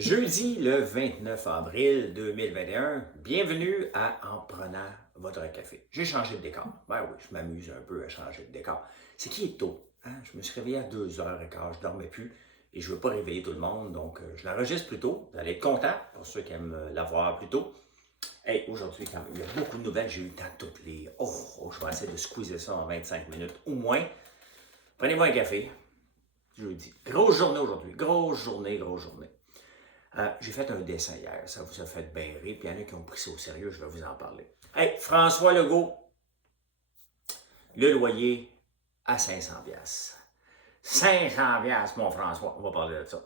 Jeudi le 29 avril 2021, bienvenue à En prenant votre café. J'ai changé de décor. Ben oui, je m'amuse un peu à changer de décor. C'est qui est tôt, hein? Je me suis réveillé à 2h15, je ne dormais plus et je ne veux pas réveiller tout le monde, donc je l'enregistre plus tôt. Vous allez être contents pour ceux qui aiment l'avoir plus tôt. Hey, aujourd'hui, quand même, il y a beaucoup de nouvelles, j'ai eu le temps de toutes lire. Je vais essayer de squeezer ça en 25 minutes au moins. Prenez-moi un café, jeudi. Grosse journée aujourd'hui, grosse journée, grosse journée. J'ai fait un dessin hier, ça vous a fait bien rire, puis il y en a qui ont pris ça au sérieux, je vais vous en parler. Hey, François Legault, le loyer à 500 pièces. 500 pièces, mon François, on va parler de ça.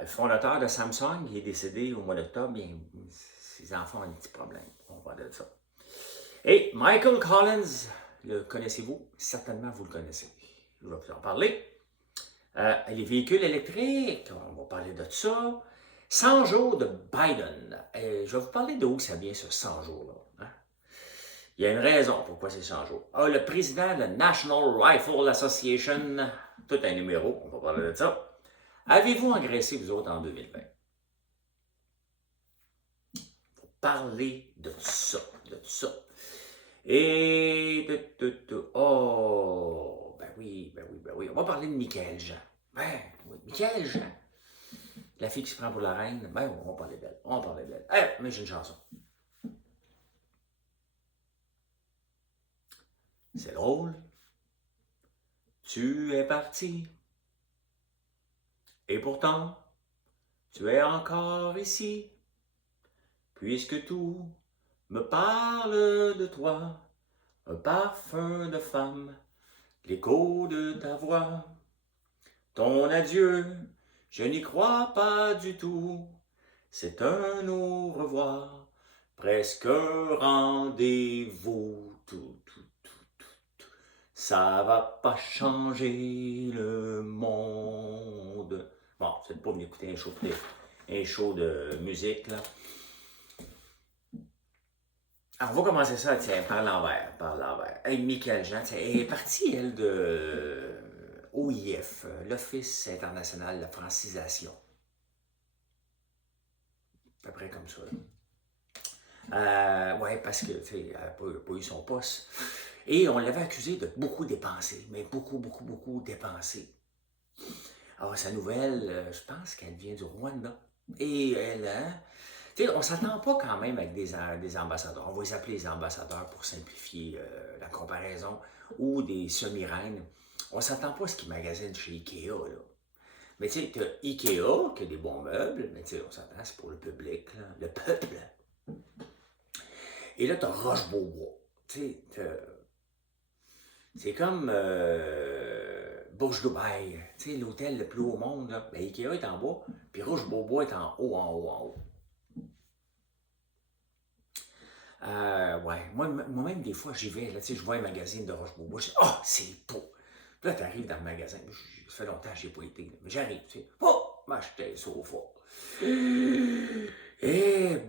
Le fondateur de Samsung, il est décédé au mois d'octobre, bien, ses enfants ont un petit problème, on va parler de ça. Et Michael Collins, le connaissez-vous? Certainement, vous le connaissez. Je vais vous en parler. Les véhicules électriques, on va parler de ça. 100 jours de Biden. Je vais vous parler d'où ça vient, ce 100 jours-là. Hein? Il y a une raison pourquoi c'est 100 jours. Le président de la National Rifle Association, tout un numéro, on va parler de ça. Avez-vous engraissé, vous autres, en 2020? Il faut parler de ça, de ça. Et ben oui. On va parler de Michaël Jean. Ben oui, Michaël Jean. La fille qui se prend pour la reine, ben on va parler d'elle. On va parler d'elle. Mais j'ai une chanson. C'est drôle. Tu es parti. Et pourtant, tu es encore ici. Puisque tout me parle de toi. Un parfum de femme. L'écho de ta voix. Ton adieu, je n'y crois pas du tout. C'est un au revoir, presque un rendez-vous. Tout. Ça va pas changer le monde. Bon, vous n'êtes pas venu écouter un show de musique, là. Alors, on va commencer ça, tiens, par l'envers. Hey, Michaël Jean, elle est partie, elle, de OIF, l'Office international de francisation. À peu près comme ça. Ouais, parce que, tu sais, elle n'a pas eu son poste. Et on l'avait accusé de beaucoup dépenser, mais beaucoup dépenser. Alors, sa nouvelle, je pense qu'elle vient du Rwanda. Et elle, hein, tu sais, on ne s'attend pas quand même avec des ambassadeurs. On va les appeler les ambassadeurs pour simplifier la comparaison, ou des semi-reines. On ne s'attend pas à ce qu'ils magasinent chez Ikea, là. Mais tu sais, tu as Ikea, qui a des bons meubles, mais tu sais, on s'attend, c'est pour le public, là, le peuple. Et là, tu as Roche-Beaubois. Tu sais, c'est comme Burj Dubaï, tu sais, l'hôtel le plus haut au monde, là. Ben, Ikea est en bas, puis Roche-Beaubois est en haut. Ouais, moi-même, des fois, j'y vais, là, tu sais, je vois un magazine de Roche-Beaubois, je dis, c'est beau! Puis là, tu arrives dans le magasin, ça fait longtemps que je n'ai pas été, là, mais j'arrive, tu sais, m'acheter un sofa.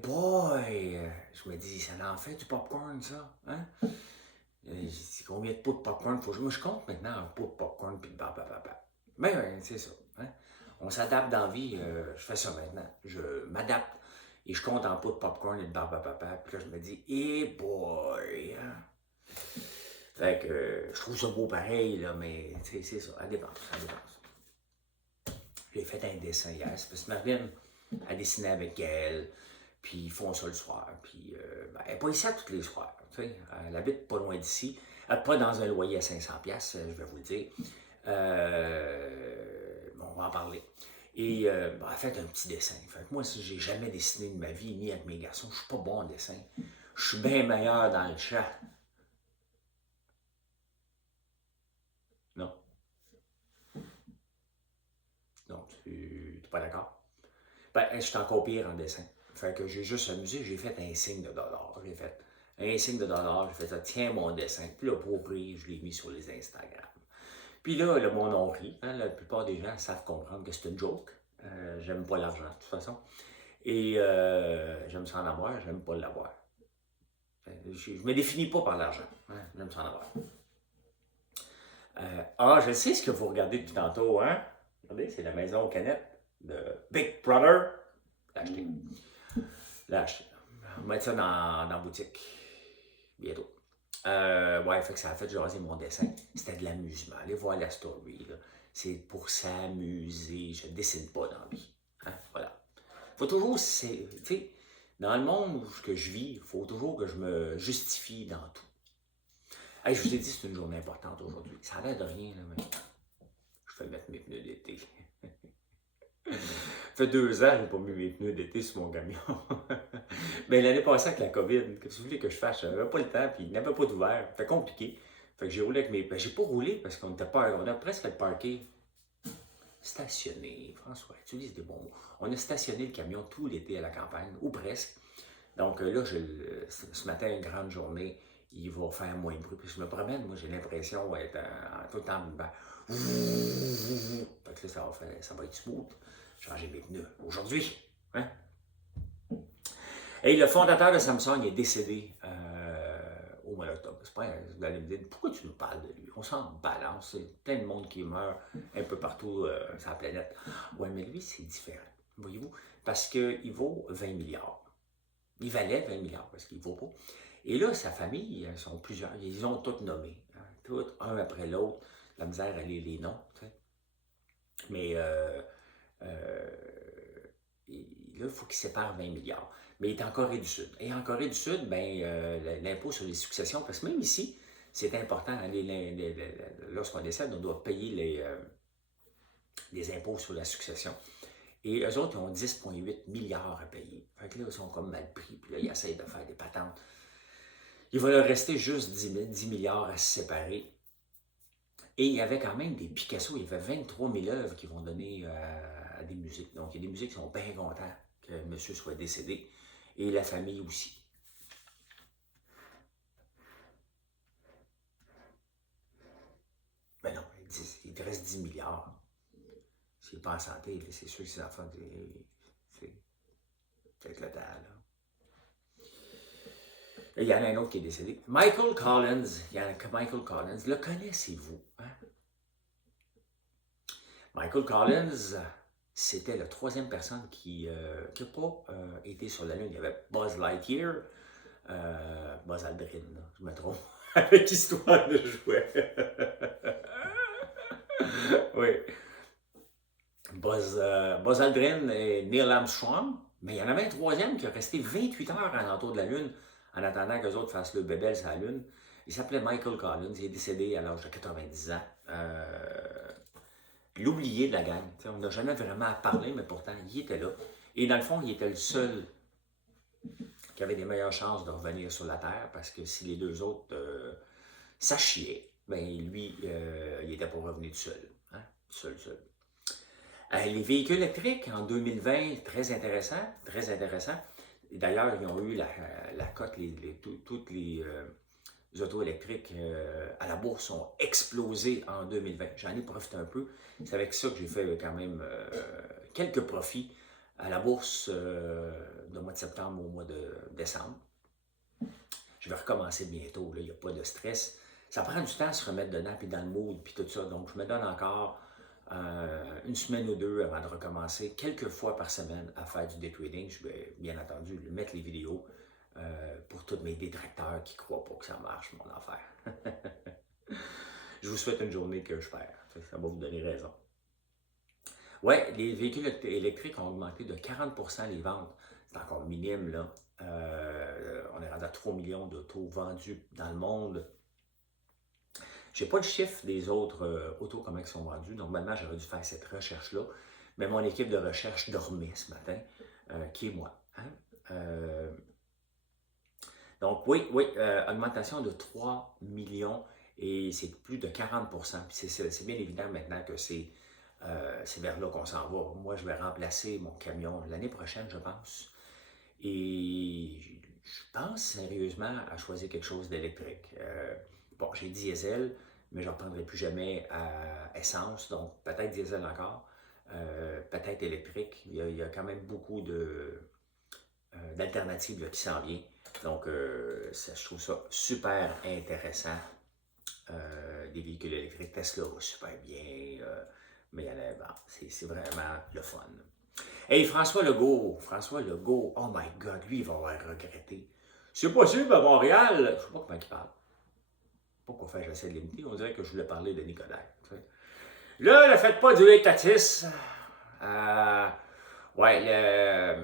Boy! Je me dis, ça en fait du popcorn, ça, hein? J'ai dit, combien de pots de popcorn faut que moi, je compte maintenant en pots de popcorn, puis Mais c'est ça, hein? On s'adapte dans la vie, je fais ça maintenant, je m'adapte. Et je compte en pots de popcorn et de puis là, je me dis, boy! Hein? Fait que je trouve ça beau pareil, là, mais c'est ça, elle dépense. J'ai fait un dessin hier, c'est parce que Marlène a dessiné avec elle, puis ils font ça le soir, puis elle n'est pas ici à tous les soirs, tu sais, elle habite pas loin d'ici, pas dans un loyer à 500$, je vais vous le dire. Bon, on va en parler. Et elle a fait un petit dessin. Fait que moi, si j'ai jamais dessiné de ma vie, ni avec mes garçons, je suis pas bon en dessin. Je suis bien meilleur dans le chat. Non. Non, tu n'es pas d'accord? Ben, je suis encore pire en dessin. Fait que j'ai juste amusé, j'ai fait un signe de dollar. J'ai fait ça, tiens mon dessin. Puis là, pour rire, je l'ai mis sur les Instagram. Puis là, le monde a ri. Hein, la plupart des gens savent comprendre que c'est une joke. J'aime pas l'argent, de toute façon. Et j'aime ça en avoir, j'aime pas l'avoir. Je me définis pas par l'argent. Hein, j'aime ça en avoir. Je sais ce que vous regardez depuis tantôt, hein? Regardez, c'est la maison aux canettes. de Big Brother. L'ai acheté. L'ai acheté. On va mettre ça dans la boutique. Bientôt. Ouais, fait que ça a fait jaser mon dessin. C'était de l'amusement. Allez voir la story. C'est pour s'amuser. Je ne dessine pas dans la vie. Hein? Voilà. Faut toujours, tu sais, dans le monde que je vis, il faut toujours que je me justifie dans tout. Hey, je vous ai dit, c'est une journée importante aujourd'hui. Ça a l'air de rien, là, mais je vais mettre mes pneus d'été. Ça fait 2 ans que je n'ai pas mis mes pneus d'été sur mon camion. Mais l'année passée, avec la COVID, qu'est-ce que vous voulez que je fasse? Je n'avais pas le temps, puis il n'avait pas d'ouvert. C'était compliqué. Fait que j'ai roulé avec mes. Ben, j'ai pas roulé parce qu'on était pas. On a presque le parqué. Stationné, François, utilise des bons mots. On a stationné le camion tout l'été à la campagne, ou presque. Donc là, ce matin, une grande journée, il va faire moins de bruit. Puis je me promène, moi, j'ai l'impression d'être tout le temps. Fait que là, ça va être smooth. Changer mes pneus aujourd'hui. Hein? Et le fondateur de Samsung est décédé au mois d'octobre. Vous allez me dire, pourquoi tu nous parles de lui? On s'en balance. C'est plein de monde qui meurt un peu partout sur la planète. Oui, mais lui, c'est différent. Voyez-vous? Parce qu'il vaut 20 milliards. Il valait 20 milliards parce qu'il ne vaut pas. Et là, sa famille, ils sont plusieurs. Ils ont tous nommé. Hein, tous, un après l'autre. La misère à lire les noms. Tu sais. Mais là, il faut qu'il sépare 20 milliards. Mais il est en Corée du Sud. Et en Corée du Sud, ben, l'impôt sur les successions, parce que même ici, c'est important, hein, lorsqu'on décède, on doit payer les impôts sur la succession. Et eux autres, ils ont 10,8 milliards à payer. Fait que là, ils sont comme mal pris. Puis là, ils essayent de faire des patentes. Il va leur rester juste 10 milliards à se séparer. Et il y avait quand même des Picasso. Il y avait 23 000 œuvres qui vont donner à des musiques. Donc, il y a des musiques qui sont bien contents que monsieur soit décédé. Et la famille aussi. Ben non, il te reste 10 milliards. S'il n'est pas en santé, c'est sûr que ses enfants, c'est éclatant, là. Et il y en a un autre qui est décédé. Michael Collins. Michael Collins. Le connaissez-vous? Hein? Michael Collins, c'était la 3e personne qui n'a pas été sur la Lune. Il y avait Buzz Lightyear, Buzz Aldrin, là, je me trompe, avec histoire de jouet. Oui. Buzz Aldrin et Neil Armstrong, mais il y en avait un 3e qui a resté 28 heures en entour de la Lune en attendant qu'eux autres fassent le bébel sur la Lune. Il s'appelait Michael Collins, il est décédé à l'âge de 90 ans. L'oublié de la gang. T'sais, on n'a jamais vraiment parlé, mais pourtant, il était là. Et dans le fond, il était le seul qui avait des meilleures chances de revenir sur la Terre, parce que si les deux autres ça chiait, ben lui, il était pas revenu tout seul. Hein? Seul. Les véhicules électriques en 2020, très intéressant, très intéressant. D'ailleurs, ils ont eu la cote, toutes les autos électriques à la bourse ont explosé en 2020. J'en ai profité un peu. C'est avec ça que j'ai fait quand même quelques profits à la bourse du mois de septembre au mois de décembre. Je vais recommencer bientôt, il n'y a pas de stress. Ça prend du temps à se remettre dedans, puis dans le mood, puis tout ça. Donc, je me donne encore une semaine ou deux avant de recommencer, quelques fois par semaine, à faire du day trading. Je vais, bien entendu, mettre les vidéos pour tous mes détracteurs qui ne croient pas que ça marche, mon affaire. Je vous souhaite une journée que je perds. Ça va vous donner raison. Oui, les véhicules électriques ont augmenté de 40% les ventes. C'est encore minime, là. On est rendu à 3 millions d'autos vendus dans le monde. Je n'ai pas le chiffre des autres autos, comment ils sont vendus. Normalement, j'aurais dû faire cette recherche-là. Mais mon équipe de recherche dormait ce matin, qui est moi. Hein? Donc, oui, augmentation de 3 millions et c'est plus de 40%. C'est bien évident maintenant que c'est vers là qu'on s'en va. Moi, je vais remplacer mon camion l'année prochaine, je pense. Et je pense sérieusement à choisir quelque chose d'électrique. Bon, j'ai diesel, mais je ne reprendrai plus jamais à essence, donc peut-être diesel encore, peut-être électrique. Il y a quand même beaucoup d'alternatives qui s'en viennent. Donc, je trouve ça super intéressant. Des véhicules électriques. Tesla va super bien. Mais il y en a, bon, c'est vraiment le fun. Hey, François Legault, oh my God, lui, il va avoir regretté. C'est possible à Montréal, je sais pas comment il parle. Pourquoi faire, j'essaie de l'imiter, on dirait que je voulais parler de Nicolas. Tu sais. Là, ne faites pas du étatisme. Ouais,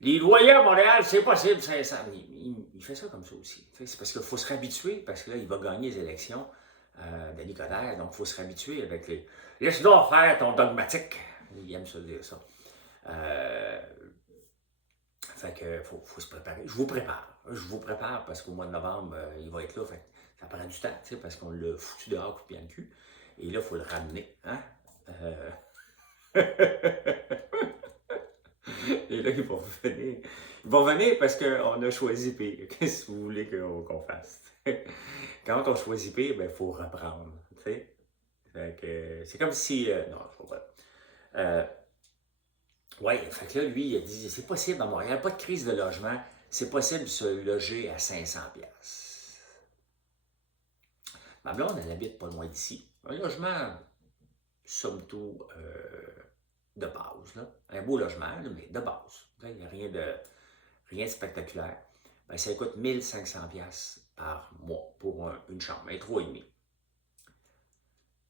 les loyers à Montréal, c'est possible, 500. Il fait ça comme ça aussi. C'est parce qu'il faut se réhabituer, parce que là, il va gagner les élections de Nicolas, donc il faut se réhabituer avec les. Laisse-donc faire ton dogmatique. Il aime ça dire ça. Fait que faut se préparer. Je vous prépare parce qu'au mois de novembre, il va être là. Fait ça prend du temps, parce qu'on l'a foutu dehors, coup de pied dans le cul. Et là, il faut le ramener. Hein? Et là, ils vont venir. Ils vont venir parce qu'on a choisi pire. Qu'est-ce que vous voulez qu'on fasse? Quand on choisit pire, il faut reprendre. C'est comme si. Non, je ne sais pas. Oui, fait que là, lui, il a dit, c'est possible à Montréal, pas de crise de logement, c'est possible de se loger à 500 pièces. Ma blonde, elle habite pas loin d'ici. Un logement, somme toute, de base. Là. Un beau logement, là, mais de base. Il n'y a rien de spectaculaire. Ben, ça coûte 1500 pièces par mois pour une chambre, un 3,5.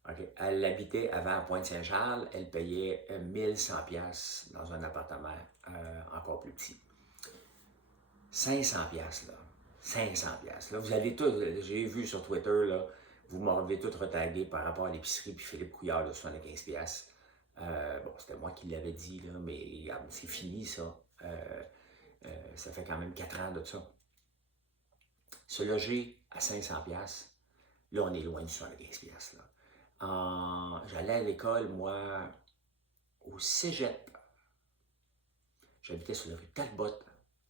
Okay. Elle habitait avant à Pointe-Saint-Charles, elle payait 1100 pièces dans un appartement encore plus petit. 500 pièces là. 500 pièces. Là, vous allez tous, j'ai vu sur Twitter, là, vous m'avez tous retagué par rapport à l'épicerie puis Philippe Couillard de 75 pièces. Bon, c'était moi qui l'avais dit, là, mais regarde, c'est fini ça. Ça fait quand même 4 ans de ça. Se loger à 500 pièces, là, on est loin du 75 pièces là. J'allais à l'école, moi, au cégep. J'habitais sur la rue Talbot,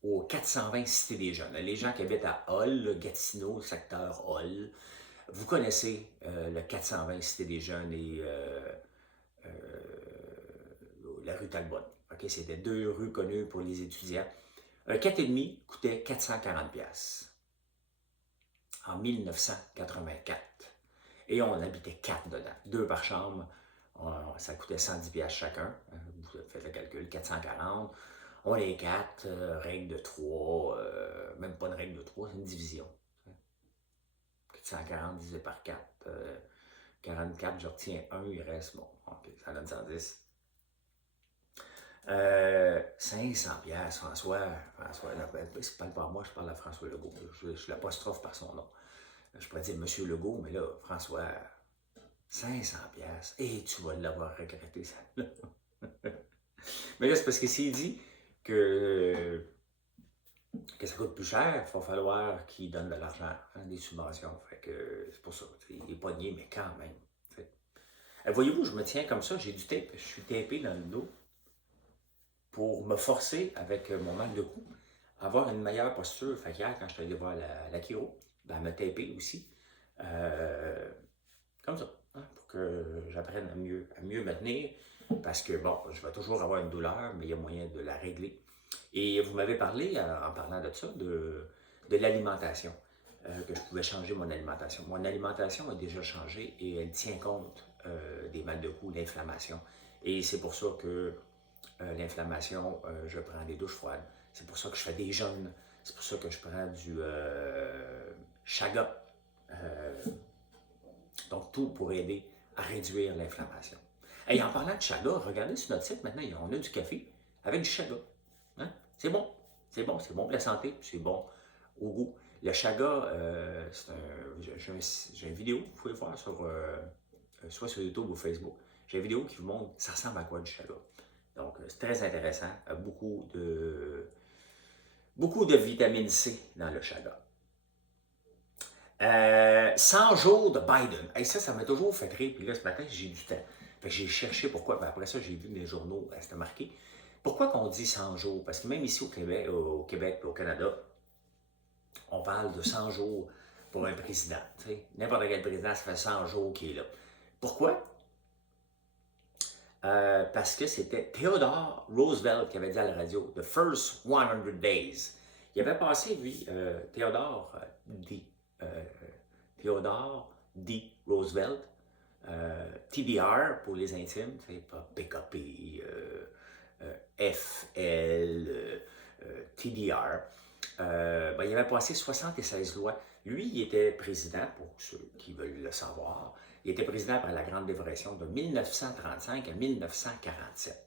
au 420 Cité des Jeunes. Les gens qui habitent à Hull, Gatineau, secteur Hull, vous connaissez le 420 Cité des Jeunes et la rue Talbot. Okay? C'était 2 rues connues pour les étudiants. Un 4,5 coûtait 440$ en 1984. Et on habitait 4 dedans, 2 par chambre. Ça coûtait 110$ chacun. Vous faites le calcul, 440. On est 4, règle de 3, même pas une règle de 3, c'est une division. 440 divisé par 4, 44, je retiens 1, il reste, bon, ok, ça donne 110. 500$, François, c'est pas par moi, je parle à François Legault. Je l'apostrophe par son nom. Je pourrais dire Monsieur Legault, mais là, François, 500$. Et tu vas l'avoir regretté, ça. Mais là, c'est parce que s'il dit que ça coûte plus cher, il va falloir qu'il donne de l'argent, des subventions. Fait que c'est pour ça. Il est pogné, mais quand même. Voyez-vous, je me tiens comme ça, j'ai du tape, je suis tapé dans le dos pour me forcer, avec mon mal de cou, à avoir une meilleure posture. Fait qu'hier, quand je suis allé voir la chiro, ben, elle m'a tapé aussi. Comme ça, hein, pour que j'apprenne à mieux me tenir. Parce que, bon, je vais toujours avoir une douleur, mais il y a moyen de la régler. Et vous m'avez parlé, en parlant de ça, de l'alimentation, que je pouvais changer mon alimentation. Mon alimentation a déjà changé et elle tient compte des mal de cou, l'inflammation. Et c'est pour ça que l'inflammation, je prends des douches froides. C'est pour ça que je fais des jeûnes. C'est pour ça que je prends du chaga. Donc, tout pour aider à réduire l'inflammation. Et en parlant de chaga, regardez sur notre site, maintenant, on a du café avec du chaga. Hein? C'est bon. C'est bon pour la santé, c'est bon au goût. Le chaga, j'ai une vidéo, vous pouvez voir soit sur YouTube ou Facebook. J'ai une vidéo qui vous montre ça ressemble à quoi du chaga. Donc, c'est très intéressant. Beaucoup de vitamine C dans le chaga. 100 jours de Biden. Et ça m'a toujours fait rire. Puis là, ce matin, j'ai du temps. Fait que j'ai cherché pourquoi. Ben après ça, j'ai vu dans les journaux, c'était marqué. Pourquoi qu'on dit 100 jours? Parce que même ici au Québec et au Canada, on parle de 100 jours pour un président. N'importe quel président, ça fait 100 jours qu'il est là. Pourquoi? Parce que c'était Theodore Roosevelt qui avait dit à la radio « The first 100 days ». Il avait passé, lui, Theodore D. Roosevelt, TDR pour les intimes, pas PKP, FL, TDR. Ben, il avait passé 76 lois. Lui, il était président, pour ceux qui veulent le savoir, il était président pendant la Grande Dépression de 1935 à 1947.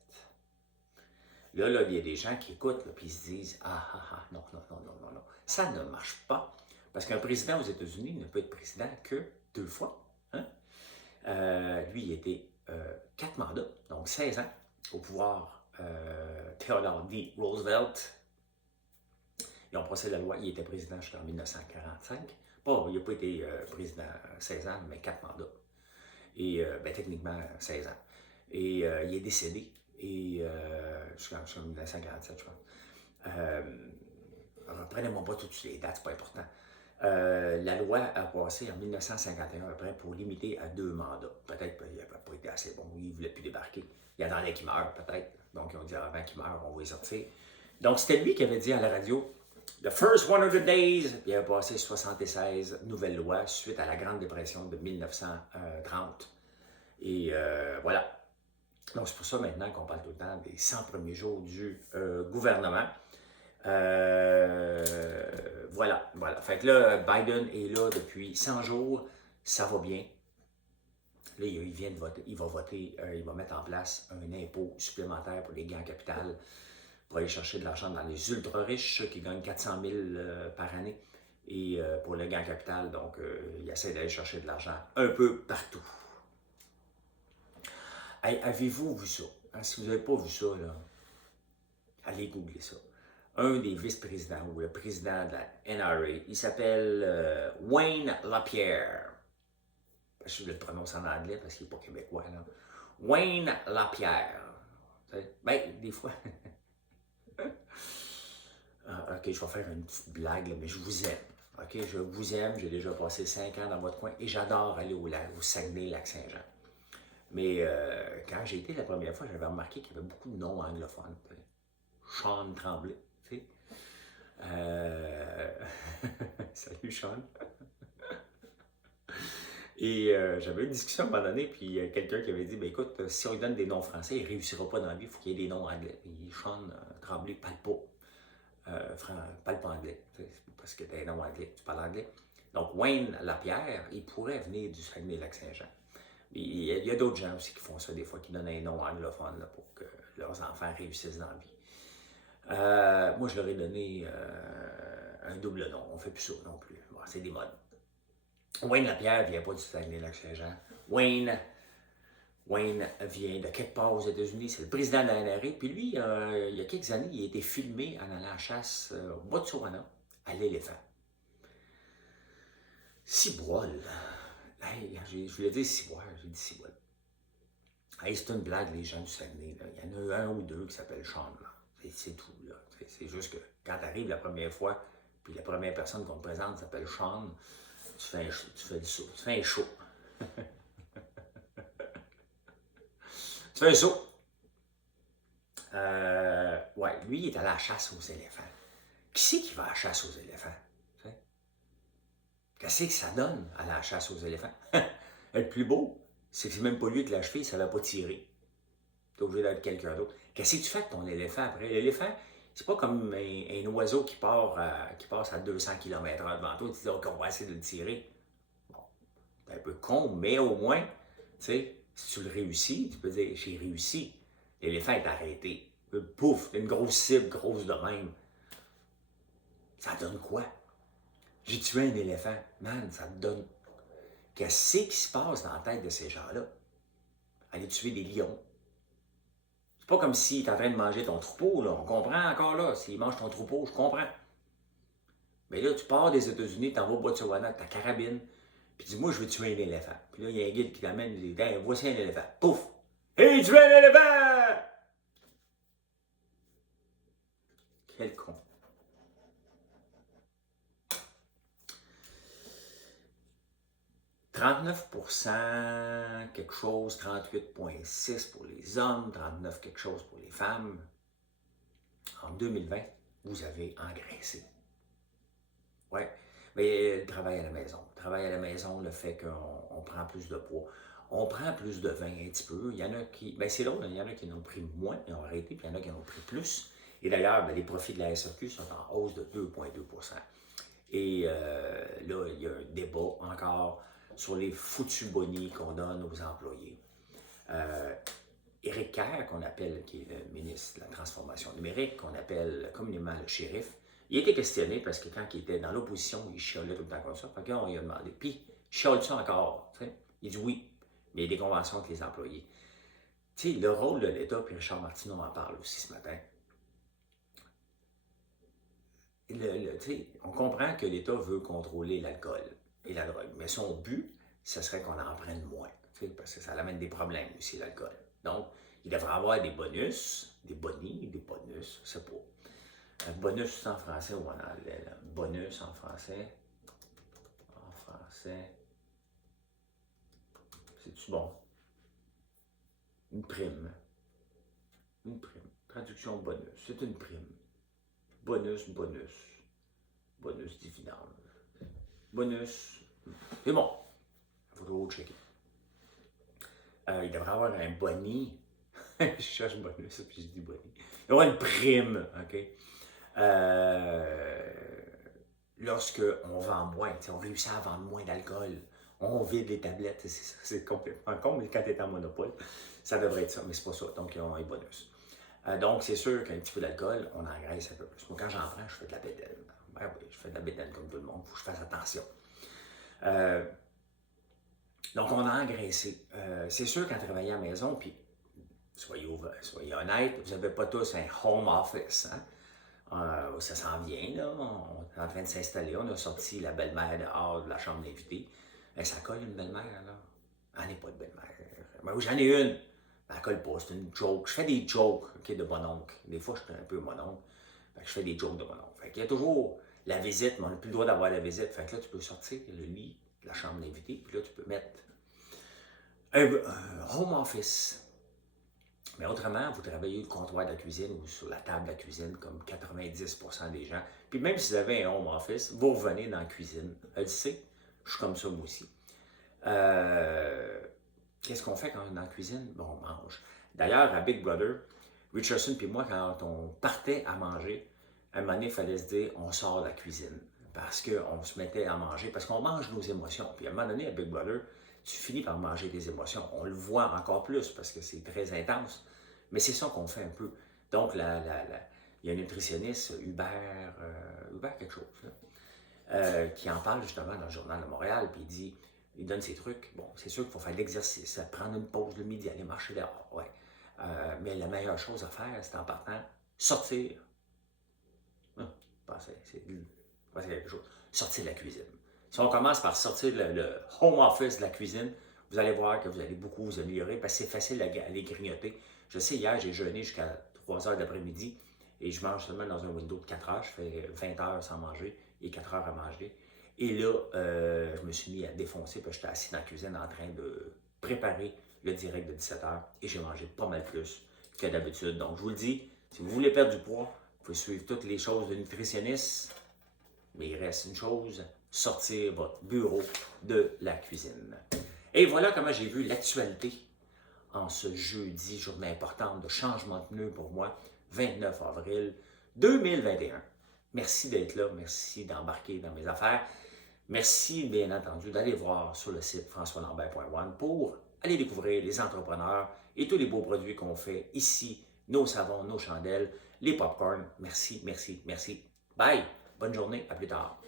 Là, il y a des gens qui écoutent, puis ils se disent « Ah, non, non, non, non, non, non. » Ça ne marche pas, parce qu'un président aux États-Unis ne peut être président que 2 fois. Hein? Lui, il était 4 mandats, donc 16 ans au pouvoir. Theodore D. Roosevelt, ils ont passé la loi, il était président jusqu'en 1945. Il n'a pas été président 16 ans, mais 4 mandats. Et techniquement 16 ans. Et il est décédé jusqu'en 1947, je pense. Reprenez-moi pas toutes les dates, c'est pas important. La loi a passé en 1951 après pour limiter à 2 mandats. Peut-être qu'il n'avait pas été assez bon, il ne voulait plus débarquer. Il y en a qui meurent, peut-être. Donc, ils ont dit avant qu'il meure, on va les sortir. Donc, c'était lui qui avait dit à la radio The first 100 days, il avait passé 76 nouvelles lois suite à la Grande Dépression de 1930. Et voilà. Donc, c'est pour ça maintenant qu'on parle tout le temps des 100 premiers jours du gouvernement. Voilà. Fait que là, Biden est là depuis 100 jours, ça va bien. Là, il vient de voter, il va voter, il va mettre en place un impôt supplémentaire pour les gains en capital, pour aller chercher de l'argent dans les ultra-riches, ceux qui gagnent 400 000 par année, et pour le gain en capital, donc il essaie d'aller chercher de l'argent un peu partout. Hey, avez-vous vu ça? Hein, si vous n'avez pas vu ça, là, allez googler ça. Un des vice-présidents ou le président de la NRA, il s'appelle Wayne Lapierre. Je le prononce en anglais parce qu'il n'est pas québécois. Là. Wayne Lapierre. Ben, des fois. Ok, je vais faire une petite blague, là, mais je vous aime. Ok, je vous aime. J'ai déjà passé 5 ans dans votre coin et j'adore aller au Saguenay-Lac-Saint-Jean. Mais quand j'ai été la première fois, j'avais remarqué qu'il y avait beaucoup de noms anglophones. Sean Tremblay, tu sais. Salut Sean. Et j'avais une discussion à un moment donné, puis quelqu'un qui avait dit ben, écoute, si on lui donne des noms français, il ne réussira pas dans la vie, il faut qu'il y ait des noms anglais. Et Sean Tremblay parle pas anglais, parce que tu as un nom anglais, tu parles anglais. Donc Wayne Lapierre, il pourrait venir du Saguenay-Lac-Saint-Jean. Il y a d'autres gens aussi qui font ça des fois, qui donnent un nom anglophone là, pour que leurs enfants réussissent dans la vie. Moi, je leur ai donné un double nom. On ne fait plus ça non plus. Bon, c'est des modes. Wayne Lapierre ne vient pas du Saguenay-Lac-Saint-Jean. Wayne vient de quelque part aux États-Unis. C'est le président de la NRA. Puis lui, il y a quelques années, il a été filmé en allant à la chasse au Botswana à l'éléphant. Ciboire. Hey, je voulais dire ciboire, j'ai dit ciboire. Hey, c'est une blague, les gens du Saguenay. Là. Il y en a un ou deux qui s'appellent Sean. C'est tout. Là. C'est juste que quand tu arrives la première fois, puis la première personne qu'on te présente s'appelle Sean, tu fais un show. Tu fais un saut. Ouais, lui, il est allé à la chasse aux éléphants. Qui c'est qui va à la chasse aux éléphants? Qu'est-ce que ça donne à la chasse aux éléphants? Le plus beau, c'est que c'est même pas lui qui l'a achevé, ça ne va pas tirer. Tu es obligé d'être quelqu'un d'autre. Qu'est-ce que tu fais avec ton éléphant après? L'éléphant, c'est pas comme un oiseau qui passe à 200 km/h devant toi et tu dis, OK, on va essayer de le tirer. Bon, c'est un peu con, mais au moins, tu sais, si tu le réussis, tu peux dire, j'ai réussi. L'éléphant est arrêté. Pouf, une grosse cible, grosse de même. Ça donne quoi? J'ai tué un éléphant. Man, ça te donne. Qu'est-ce qui se passe dans la tête de ces gens-là? Aller tuer des lions. C'est pas comme s'il est en train de manger ton troupeau, là. On comprend encore là. S'il mange ton troupeau, je comprends. Mais là, tu pars des États-Unis, tu t'en vas au Botswana avec ta carabine, puis tu dis, moi, je veux tuer un éléphant. Puis là, il y a un guide qui t'amène, il dit, hey, voici un éléphant. Pouf! Hey, tu veux un éléphant! Quel con. « 39% quelque chose, 38,6% pour les hommes, 39% quelque chose pour les femmes. En 2020, vous avez engraissé. Ouais, mais le travail à la maison. Le travail à la maison, le fait qu'on prend plus de poids. on prend plus de vin un petit peu. Il y en a qui, ben c'est drôle, il y en a qui en ont pris moins, ils ont arrêté, puis il y en a qui en ont pris plus. Et d'ailleurs, ben, les profits de la SAQ sont en hausse de 2,2 %. Et là, il y a un débat encore sur les foutus bonis qu'on donne aux employés. Éric Kerr, qu'on appelle, qui est le ministre de la Transformation numérique, qu'on appelle communément le shérif, il a été questionné parce que quand il était dans l'opposition, il chialait tout le temps comme ça. Fait qu'on lui a demandé, puis, chiale-tu encore? T'sais? Il dit oui, mais il y a des conventions avec les employés. Tu sais, le rôle de l'État, puis Richard Martineau en parle aussi ce matin. On comprend que l'État veut contrôler l'alcool et la drogue, mais son but, ce serait qu'on en prenne moins, parce que ça amène des problèmes aussi, l'alcool. Donc, il devrait avoir des bonus, des bonus, je sais pas. Un bonus, c'est en français ou en anglais? Là? Bonus en français. En français. C'est-tu bon? Une prime. Une prime. Traduction bonus. C'est une prime. Bonus, bonus. Bonus dividende. Bonus. C'est bon. Il faut checker. Il devrait avoir un boni. Je cherche bonus, puis je dis boni. Il devrait avoir une prime, OK? Lorsque on vend moins, on réussit à vendre moins d'alcool, on vide les tablettes, c'est complètement con, mais quand tu es en monopole, ça devrait être ça, mais c'est pas ça, donc ils ont un bonus. Donc c'est sûr qu'un petit peu d'alcool, on engraisse un peu plus. Moi, quand j'en prends, je fais de la bédaine. Ben oui, je fais de la bédaine comme tout le monde, il faut que je fasse attention. Donc on a engraissé. C'est sûr qu'en travaillant à la maison, puis soyez honnêtes, vous n'avez pas tous un home office, hein? Ça s'en vient, là. On est en train de s'installer. On a sorti la belle-mère dehors de la chambre d'invité. Ça colle une belle-mère, là. Elle n'est pas de belle-mère. Ben oui, j'en ai une. Elle colle pas, c'est une joke. Je fais des jokes, OK, de mononcle. Des fois, je suis un peu mononcle. Je fais des jokes de mononcle. Fait qu'il y a toujours la visite, mais on n'a plus le droit d'avoir la visite. Fait que là, tu peux sortir le lit de la chambre d'invité, puis là, tu peux mettre un home office. Mais autrement, vous travaillez au comptoir de la cuisine ou sur la table de la cuisine comme 90% des gens. Puis même si vous avez un home office, vous revenez dans la cuisine. Elle sait, je suis comme ça moi aussi. Qu'est-ce qu'on fait quand on est dans la cuisine? Bon, on mange. D'ailleurs, à Big Brother, Richardson et moi, quand on partait à manger, à un moment donné, il fallait se dire, on sort de la cuisine. Parce qu'on se mettait à manger, parce qu'on mange nos émotions. Puis à un moment donné, à Big Brother, tu finis par manger tes émotions. On le voit encore plus parce que c'est très intense. Mais c'est ça qu'on fait un peu. Donc, il y a un nutritionniste, Hubert quelque chose, là, qui en parle justement dans le Journal de Montréal, puis il donne ses trucs. Bon, c'est sûr qu'il faut faire de l'exercice, prendre une pause le midi, aller marcher dehors, ouais. Mais la meilleure chose à faire, c'est en partant, sortir. Pensez quelque chose. Sortir de la cuisine. Si on commence par sortir le home office de la cuisine, vous allez voir que vous allez beaucoup vous améliorer parce que c'est facile à aller grignoter. Je sais, hier, j'ai jeûné jusqu'à 3 heures d'après-midi et je mange seulement dans un window de 4 heures. Je fais 20 heures sans manger et 4 heures à manger. Et là, je me suis mis à défoncer parce que j'étais assis dans la cuisine en train de préparer le direct de 17 heures et j'ai mangé pas mal plus que d'habitude. Donc, je vous le dis, si vous voulez perdre du poids, il faut suivre toutes les choses de nutritionniste, mais il reste une chose, sortir votre bureau de la cuisine. Et voilà comment j'ai vu l'actualité en ce jeudi, journée importante de changement de pneus pour moi, 29 avril 2021. Merci d'être là, merci d'embarquer dans mes affaires. Merci, bien entendu, d'aller voir sur le site françoislambert.one pour aller découvrir les entrepreneurs et tous les beaux produits qu'on fait ici, nos savons, nos chandelles, les popcorns. Merci, merci, merci. Bye! Bonne journée, à plus tard.